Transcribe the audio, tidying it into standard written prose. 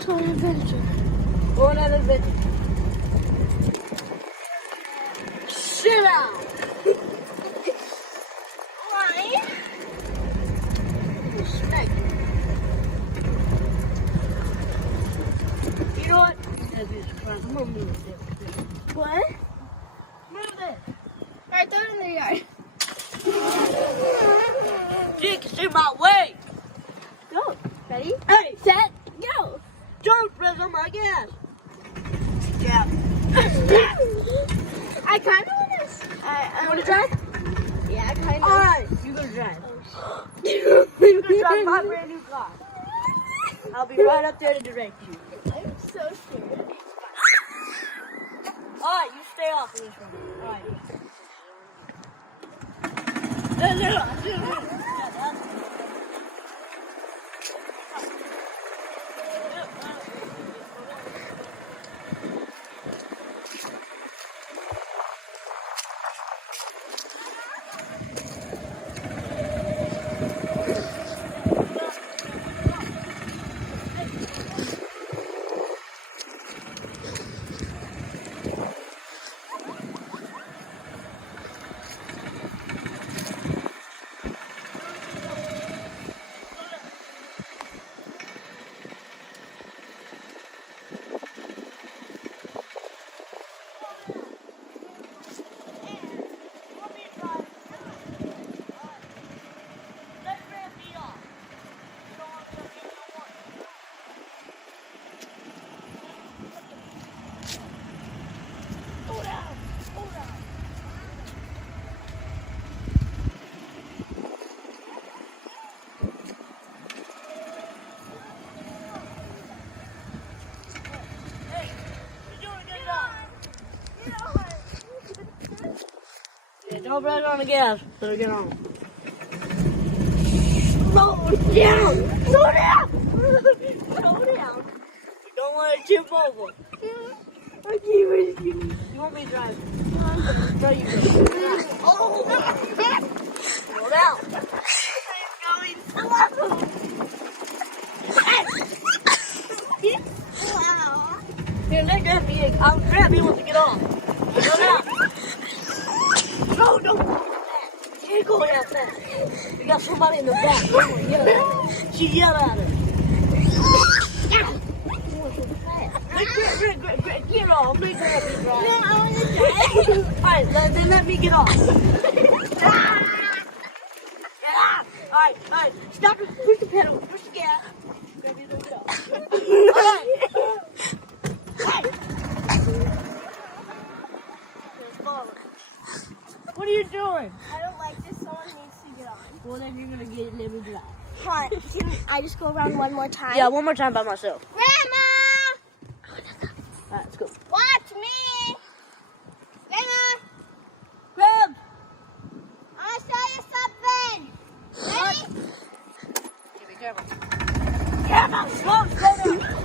to an adventure. Go on an adventure. Sit down. Why? Respect. You know what? I'm gonna move this. What? Move this. Right there in the yard. Jake, it's in my way. Go. Ready? Hey, Set. Go. don't press on my gas. Yeah. I kind of want to. You want to drive? Yeah, I kind All of. right, you're gonna drive. You're You're gonna drive my brand new car. I'll be right up there to direct you. I'm so scared. All right, you stay off of this one. All right. Yeah, don't press on the gas. Better get on. Slow down! Slow down! Slow down! You don't want to tip over. I keep risking. You want me to drive? There you go. Oh! Slow down! Wow. Here, let grab me. I'll grab you once you get off. Slow down! No, don't go that. You can't go that fast. You got somebody in the back. Oh, yell at her. She yelled at her. Get off. Let me grab you, No, right? I want to drive. Alright, then let me get off. Alright. Stop. Push the pedal. Push the gas. Grab you, then get off. Alright. What are you doing? I don't like this. Someone needs to get on. Well, then you're gonna get let me drive. Hon, can I just go around one more time? Yeah, one more time by myself. Grandma! Alright, let's go. Watch me! Grandma! Grab! I want to show you something! Ready? Be careful. Careful! Slow down.